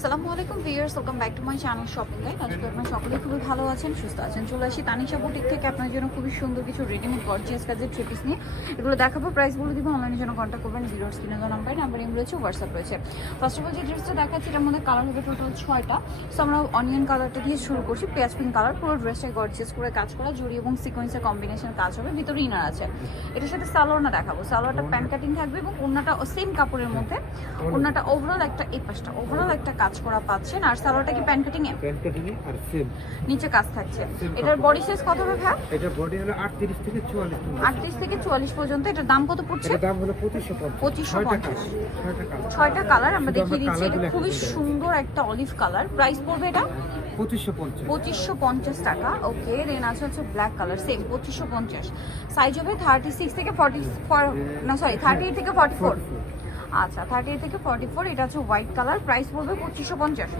আসসালামু আলাইকুম viewers, welcome back to my channel shopping guide. আজকে আপনারা সকলে খুবই ভালো আছেন, সুস্থ আছেন। চলে আসি তানিশা বুটিক থেকে আপনার জন্য খুবই সুন্দর কিছু রেডিমেড গর্জিয়াস কাজের থ্রি পিস নিয়ে। এগুলো দেখাবো, প্রাইসগুলো দিব। অনলাইনের জন্য কন্ট্যাক্ট করবেন। ভিডিওর স্ক্রিনে দেওয়া নাম্বার ইম রয়েছে, হোয়াটসঅ্যাপ রয়েছে। ফার্স্ট অফ অল যে ড্রেসটা দেখাচ্ছি এটার মধ্যে কালার হবে টোটাল 6টা। সো আমরা অনিয়ন কালারটা দিয়ে শুরু করছি, পেঁয়াজ পিঙ্ক কালার। পুরো ড্রেসটাই গর্জিয়াস করে কাজ করা, জড়ি এবং সিকোয়েন্সের কম্বিনেশন কাজ হবে, ভিতরে ইনার আছে। এটার সাথে সালোয়ারটা দেখাবো। সালোয়ারটা প্যান্ট কাটিং থাকবে এবং ওড়নাটা সেম কাপড়ের মধ্যে। ওড়নাটা ওভারঅল একটা এই পাশটা ওভারঅল একটা কাজ করা পাচ্ছেন। আর সালোয়ারটা কি প্যান্ট কাটিং এ? প্যান্ট কাটিং এ আর সেম নিচে কাজ থাকছে। এটার বডি সাইজ কত হবে ভাই? এটা বডি হলো 38 থেকে 44 38 থেকে 44 পর্যন্ত। এটার দাম কত পড়ছে? এটার দাম হলো 2550 6টা কালার আমরা দেখিয়ে দিচ্ছি। এটা খুবই সুন্দর একটা অলিভ কালার। প্রাইস পড়বে এটা 2550 টাকা। ওকে, দেন আছে হচ্ছে ব্ল্যাক কালার, সেম 2550। সাইজ হবে 36 থেকে 44, না সরি 38 থেকে 44। আচ্ছা, 38 থেকে 44। এটা হচ্ছে হোয়াইট কালার। প্রাইস পড়বে 2550।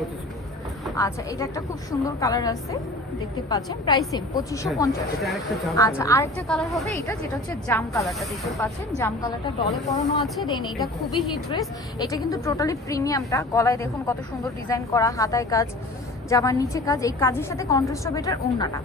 আচ্ছা, এটা একটা খুব সুন্দর কালার আছে, দেখতে পাচ্ছেন। Price same 2550। আচ্ছা, আরেকটা কালার হবে এটা, যেটা হচ্ছে জাম কালারটা, দেখতে পাচ্ছেন। জাম কালারটা ডলে পরানো আছে। দেন এটা খুবই হিট ড্রেস। এটা কিন্তু টোটালি প্রিমিয়ামটা। গলায় দেখুন কত সুন্দর ডিজাইন করা, হাতায় কাজ, জামার নিচে কাজ। এই কাজের সাথে কন্ট্রাস্ট হবে এটার ওড়নাটা।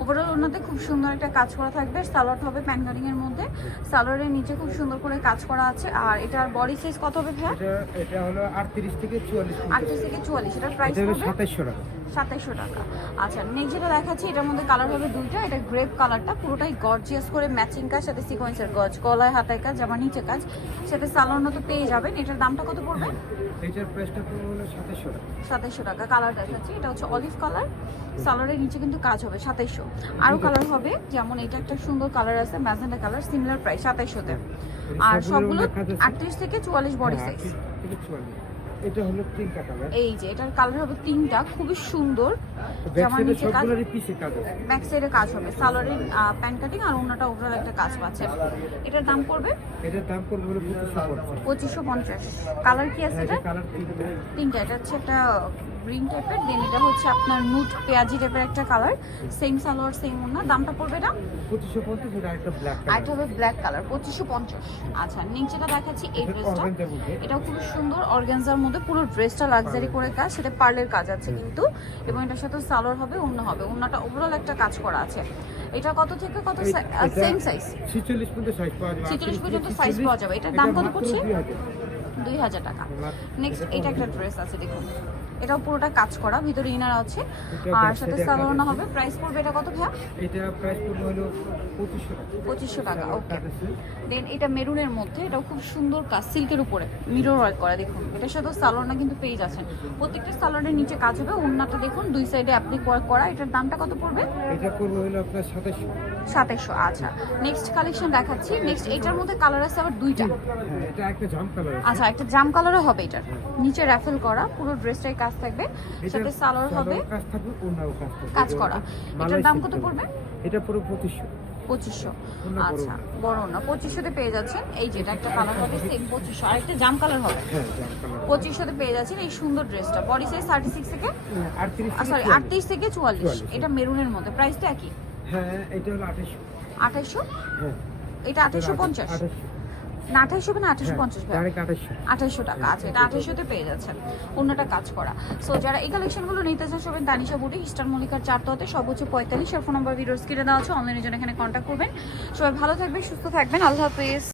ওভারঅল ওড়নাতে খুব সুন্দর একটা কাজ করা থাকবে। সালোয়ার হবে প্যান্ট কাটিং এর মধ্যে। সালোয়ারের নিচে খুব সুন্দর করে কাজ করা আছে। আর এটার বডি সাইজ কত হবে ভাই? এটা হলো 38 থেকে 44। 38 থেকে 44। এটার প্রাইস হলো হবে 2700 টাকা। 2700 টাকা। আচ্ছা, নেক্সট যেটা দেখাচ্ছি এটার মধ্যে কালার হবে দুইটা। এটা গ্রেপ কালারটা, পুরোটাই গর্জিয়াস করে ম্যাচিং কাজ, সাথে সিকোয়েন্সের গজ, গলায় হাতায় কাজ, জামার নিচে কাজ, সাথে সালোয়ার মতো পেয়ে যাবেন। এটার দামটা কত পড়বে? এটার প্রাইসটা পড়বে হলো 2700 টাকা। 2700 টাকা। কালার দেখাচ্ছি, এটা হচ্ছে অলিভ কালার। সালোয়ারের নিচে কিন্তু কাজ হবে 2700। আরো কালার হবে, যেমন এটা একটা সুন্দর কালার আছে, ম্যাজেন্টা কালার, সিমিলার প্রাইস 2700 তে। আর সবগুলো 38 থেকে 44 বডি সাইজ। এটা হলো তিনটা কালার। এই যে এটার কালার হবে তিনটা, খুবই সুন্দর। জামার নিচে কাজ, সবগুলোরই পিছে কাজ আছে। ব্যাক সাইডে কাজ হবে, সালোয়ারের প্যান্ট কাটিং আর ওড়নাটা ওভারঅল একটা কাজ পাচ্ছেন। এটার দাম পড়বে? এটার দাম পড়বে হলো 2550। কালার কি আছে এটা? কালার তিনটা। এটা হচ্ছে একটা গ্রিন টাইপের, দেন এটা হচ্ছে আপনার নুট পেঁয়াজি টাইপের একটা কালার। সেম সালোয়ার সেম ওড়না। দামটা পড়বে এটা 2550। এটা একটা ব্ল্যাক কালার। এটা হবে ব্ল্যাক কালার, 2550। আচ্ছা, নেক্সট যেটা দেখাচ্ছি এই ড্রেসটা। এটাও খুব সুন্দর অর্গানজার মধ্যে, পুরো ড্রেসটা লাক্সারি করে কাজ, সেটা পার্লের কাজ আছে কিন্তু। এবং এটার সাথে সালোয়ার হবে, ওড়না হবে। ওড়নাটা ওভারঅল একটা কাজ করা আছে। এটা কত থেকে কত? সেম সাইজ 46 পর্যন্ত সাইজ পাওয়া যাবে। 46 পর্যন্ত সাইজ পাওয়া যাবে। এটার দাম কত পড়ছে? 2000 টাকা। নেক্সট এটা একটা ড্রেস আছে, দেখুন। এটাও পুরোটা কাজ করা, ভিতরে ইনার আছে আর সাথে সালোয়ার হবে। প্রাইস পড়বে এটা কত ভাই? এটা প্রাইস পড়বে হলো 2500 টাকা। 2500 টাকা। ওকে, দেন এটা মেরুনের মধ্যে, এটাও খুব সুন্দর কাজ, সিল্কের উপরে মিরর ওয়ার্ক করা। দেখুন এটার সাথে সালোয়ারটা কিন্তু পেয়ে যাচ্ছেন। প্রত্যেকটা সালোয়ারের নিচে কাজ হবে। ওড়নাটা দেখুন দুই সাইডে অ্যাপ্লিক ওয়ার্ক করা। এটার দামটা কত পড়বে? এটা পড়বে হলো আপনার 2700। 2700। আচ্ছা, নেক্সট কালেকশন দেখাচ্ছি। নেক্সট এটার মধ্যে কালার আছে আবার দুইটা। হ্যাঁ, এটা একটা জাম কালার আছে। আচ্ছা, একটা জাম কালারও হবে। এটার নিচে র্যাফেল করা, পুরো ড্রেসটাই কাজ থাকবে, সাথে সালোয়ার হবে কাজ থাকবে, ওড়নাও কাজ থাকবে, কাজ করা। এটার দাম কত পড়বে? এটা পুরো 2500। 2500। আচ্ছা, বড় না, 2500 তে পেয়ে যাচ্ছেন। এই যেটা একটা কালার হবে সেম 2500। আর একটা জাম কালার হবে, হ্যাঁ জাম কালার। 2500 তে পেয়ে যাচ্ছেন এই সুন্দর ড্রেসটা। বডি সাইজ 36 থেকে 38 থেকে 44। এটা মেরুনের মধ্যে। প্রাইসটা একই? হ্যাঁ, এটা হলো 2800। 2800। হ্যাঁ, এটা 2850 না? 2800 না 2850 ভাই? ডাইরেক্ট 2800। 2800 টাকা। আচ্ছা, এটা 2800 তে পেয়ে যাচ্ছেন। অন্যটা কাজ করা। সো যারা এই কালেকশনগুলো নিতে চান সবাই তানিশা বুটিক, ইস্টার্ন মল্লিকার 4 তলাতে, সর্বোচ্চ 45। আর ফোন নাম্বার ভিডিওর স্ক্রিনে দেওয়া আছে, অনলাইনের জন্য এখানে কন্ট্যাক্ট করবেন। সবাই ভালো থাকবেন, সুস্থ থাকবেন। আল্লাহ হাফেজ।